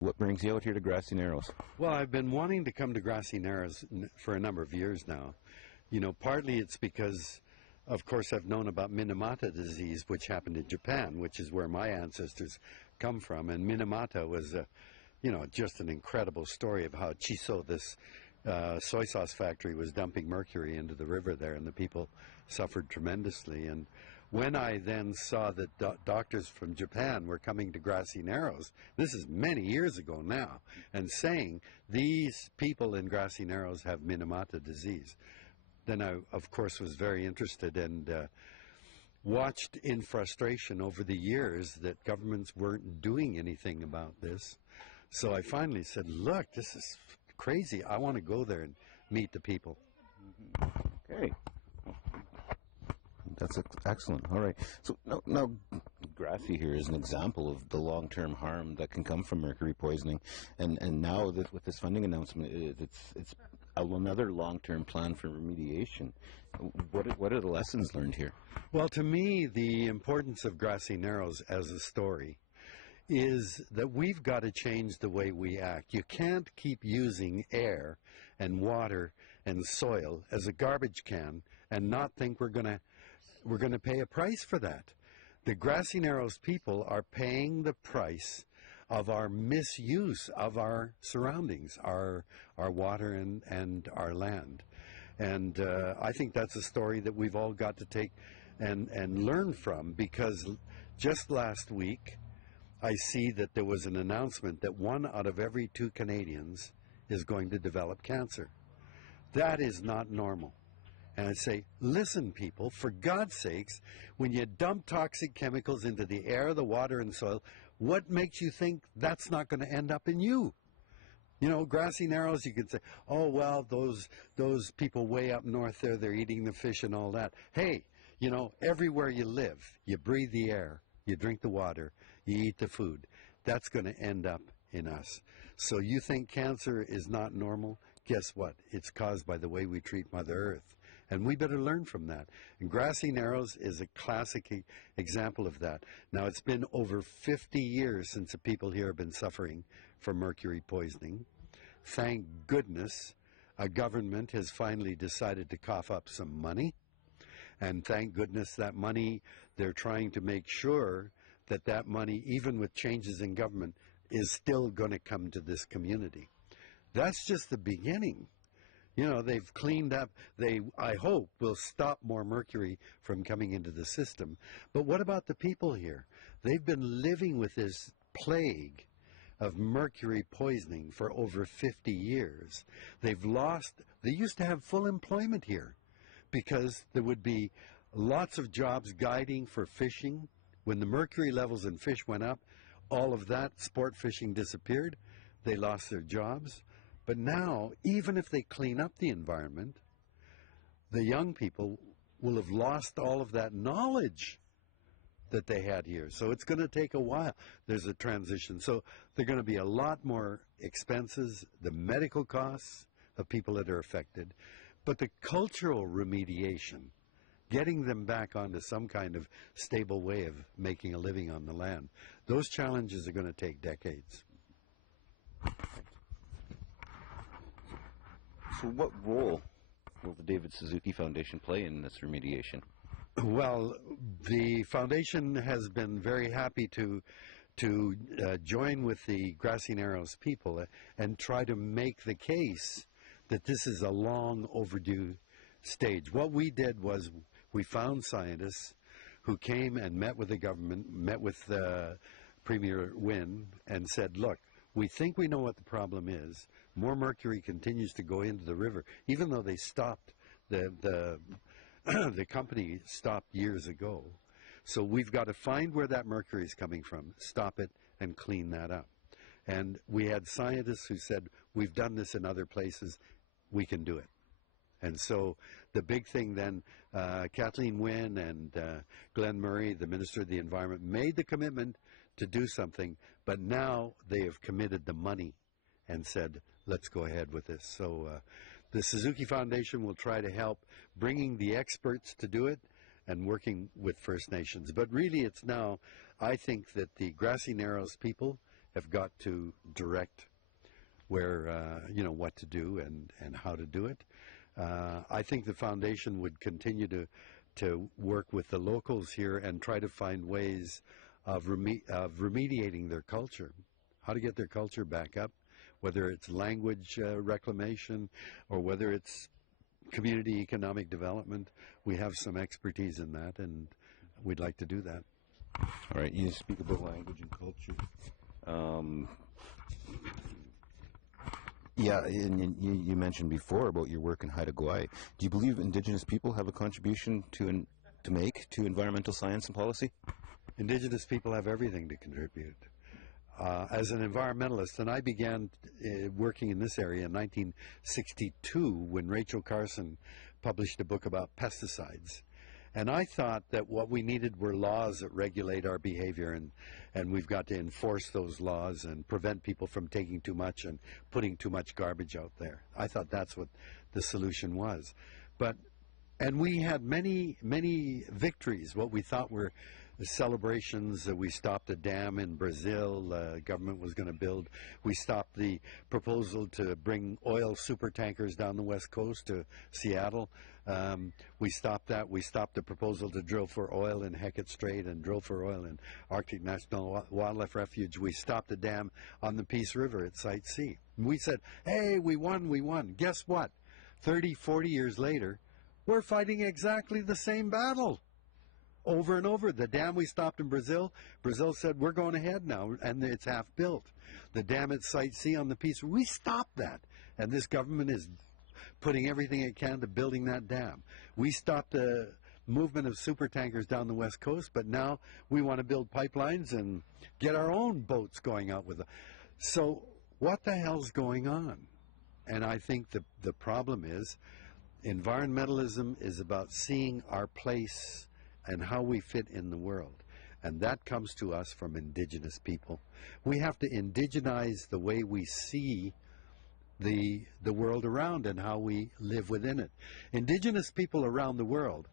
What brings you out here to Grassy Narrows? Well, I've been wanting to come to Grassy Narrows for a number of years now. You know, partly it's because, of course, I've known about Minamata disease, which happened in Japan, which is where my ancestors come from. And Minamata was, just an incredible story of how Chiso, this soy sauce factory, was dumping mercury into the river there, and the people suffered tremendously. And when I then saw that doctors from Japan were coming to Grassy Narrows, this is many years ago now, and saying these people in Grassy Narrows have Minamata disease, then I, of course, was very interested and watched in frustration over the years that governments weren't doing anything about this. So I finally said, look, this is crazy. I want to go there and meet the people. Okay. That's excellent. All right. So now, Grassy here is an example of the long-term harm that can come from mercury poisoning, and now that with this funding announcement, it's another long-term plan for remediation. What are the lessons learned here? Well, to me, the importance of Grassy Narrows as a story is that we've got to change the way we act. You can't keep using air and water and soil as a garbage can and not think we're going to pay a price for that. The Grassy Narrows people are paying the price of our misuse of our surroundings, our water and our land. And I think that's a story that we've all got to take and learn from, because just last week I see that there was an announcement that 1 out of every 2 Canadians is going to develop cancer. That is not normal. And I say, listen, people, for God's sakes, when you dump toxic chemicals into the air, the water, and soil, what makes you think that's not going to end up in you? You know, Grassy Narrows, you could say, oh, well, those people way up north there, they're eating the fish and all that. Hey, you know, everywhere you live, you breathe the air, you drink the water, you eat the food. That's going to end up in us. So you think cancer is not normal? Guess what? It's caused by the way we treat Mother Earth. And we better learn from that. And Grassy Narrows is a classic example of that. Now, it's been over 50 years since the people here have been suffering from mercury poisoning. Thank goodness a government has finally decided to cough up some money. And thank goodness that money, they're trying to make sure that that money, even with changes in government, is still going to come to this community. That's just the beginning. You know, they've cleaned up. They, I hope, will stop more mercury from coming into the system. But what about the people here? They've been living with this plague of mercury poisoning for over 50 years. They used to have full employment here because there would be lots of jobs guiding for fishing. When the mercury levels in fish went up, all of that sport fishing disappeared. They lost their jobs. But now, even if they clean up the environment, the young people will have lost all of that knowledge that they had here. So it's going to take a while. There's a transition. So there are going to be a lot more expenses, the medical costs of people that are affected, but the cultural remediation, getting them back onto some kind of stable way of making a living on the land, those challenges are going to take decades. So what role will the David Suzuki Foundation play in this remediation? Well, the foundation has been very happy to join with the Grassy Narrows people and try to make the case that this is a long overdue stage. What we did was we found scientists who came and met with the government, met with Premier Wynne, and said, look, we think we know what the problem is. More mercury continues to go into the river, even though they stopped, the company stopped years ago. So we've got to find where that mercury is coming from, stop it, and clean that up. And we had scientists who said, we've done this in other places, we can do it. And so the big thing then, Kathleen Wynne and Glenn Murray, the Minister of the Environment, made the commitment to do something, but now they have committed the money and said, let's go ahead with this. So the Suzuki Foundation will try to help bringing the experts to do it and working with First Nations. But really it's now, I think that the Grassy Narrows people have got to direct where, what to do and how to do it. I think the foundation would continue to work with the locals here and try to find ways of remediating their culture, how to get their culture back up, whether it's language reclamation or whether it's community economic development. We have some expertise in that, and we'd like to do that. All right, you speak about language and culture. Yeah, and you mentioned before about your work in Haida Gwaii. Do you believe Indigenous people have a contribution to make to environmental science and policy? Indigenous people have everything to contribute. As an environmentalist, and I began working in this area in 1962 when Rachel Carson published a book about pesticides. And I thought that what we needed were laws that regulate our behavior, and we've got to enforce those laws and prevent people from taking too much and putting too much garbage out there. I thought that's what the solution was. And we had many, many victories, what we thought were celebrations. We stopped a dam in Brazil, government was going to build. We stopped the proposal to bring oil super tankers down the west coast to Seattle. We stopped that. We stopped the proposal to drill for oil in Hecate Strait and drill for oil in Arctic National Wildlife Refuge. We stopped a dam on the Peace River at Site C. And we said, hey, we won, we won. Guess what? 30, 40 years later, we're fighting exactly the same battle. Over and over. The dam we stopped in Brazil, Brazil said, we're going ahead now, and it's half built. The dam at Site C on the Peace, we stopped that. And this government is putting everything it can to building that dam. We stopped the movement of super tankers down the west coast, but now we want to build pipelines and get our own boats going out with them. So what the hell's going on? And I think the problem is environmentalism is about seeing our place and how we fit in the world. And that comes to us from Indigenous people. We have to indigenize the way we see the world around and how we live within it. Indigenous people around the world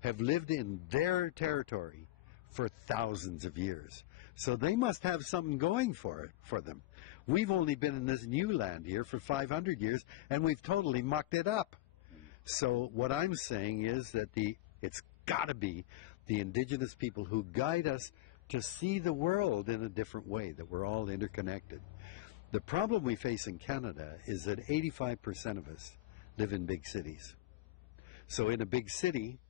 have lived in their territory for thousands of years. So they must have something going for them. We've only been in this new land here for 500 years, and we've totally mucked it up. So what I'm saying is that it's got to be the Indigenous people who guide us to see the world in a different way, that we're all interconnected. The problem we face in Canada is that 85% of us live in big cities. So in a big city,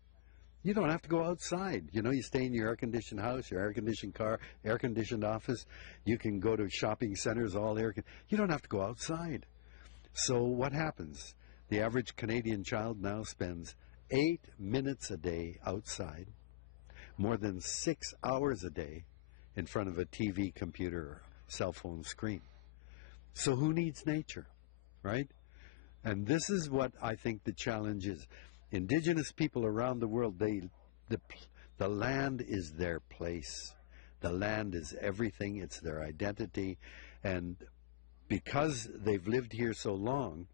you don't have to go outside. You stay in your air-conditioned house, your air-conditioned car, air-conditioned office. You can go to shopping centers, all air-conditioned. You don't have to go outside. So what happens? The average Canadian child now spends 8 minutes a day outside, more than 6 hours a day in front of a TV, computer, or cell phone screen. So who needs nature, right? And this is what I think the challenge is. Indigenous people around the world, the land is their place. The land is everything. It's their identity. And because they've lived here so long,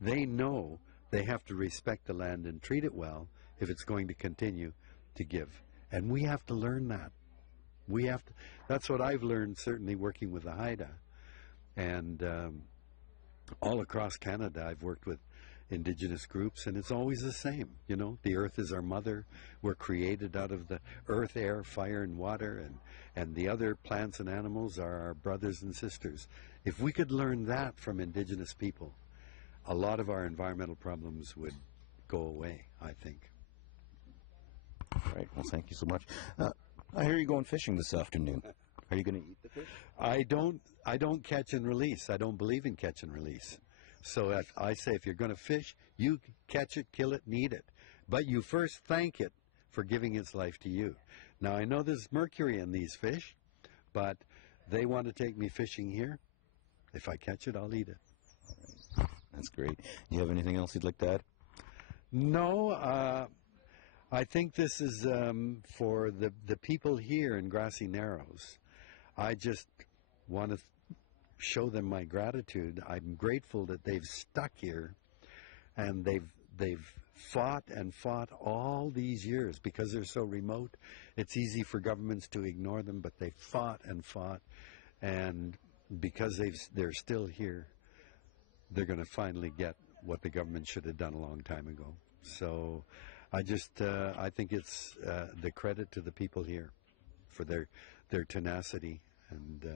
they know they have to respect the land and treat it well if it's going to continue to give. And we have to learn that. That's what I've learned, certainly working with the Haida. And all across Canada, I've worked with Indigenous groups, and it's always the same. The earth is our mother. We're created out of the earth, air, fire, and water, and the other plants and animals are our brothers and sisters. If we could learn that from Indigenous people, a lot of our environmental problems would go away, I think. All right. Well, thank you so much. I hear you going fishing this afternoon. Are you going to eat the fish? I don't catch and release. I don't believe in catch and release. So I say if you're going to fish, you catch it, kill it, and eat it. But you first thank it for giving its life to you. Now, I know there's mercury in these fish, but they want to take me fishing here. If I catch it, I'll eat it. All right. That's great. Do you have anything else you'd like to add? No. I think this is for the people here in Grassy Narrows. I just want to show them my gratitude. I'm grateful that they've stuck here, and they've fought and fought all these years. Because they're so remote, it's easy for governments to ignore them, but they fought and fought, and because they're still here, they're going to finally get what the government should have done a long time ago. So I think it's the credit to the people here for their tenacity, and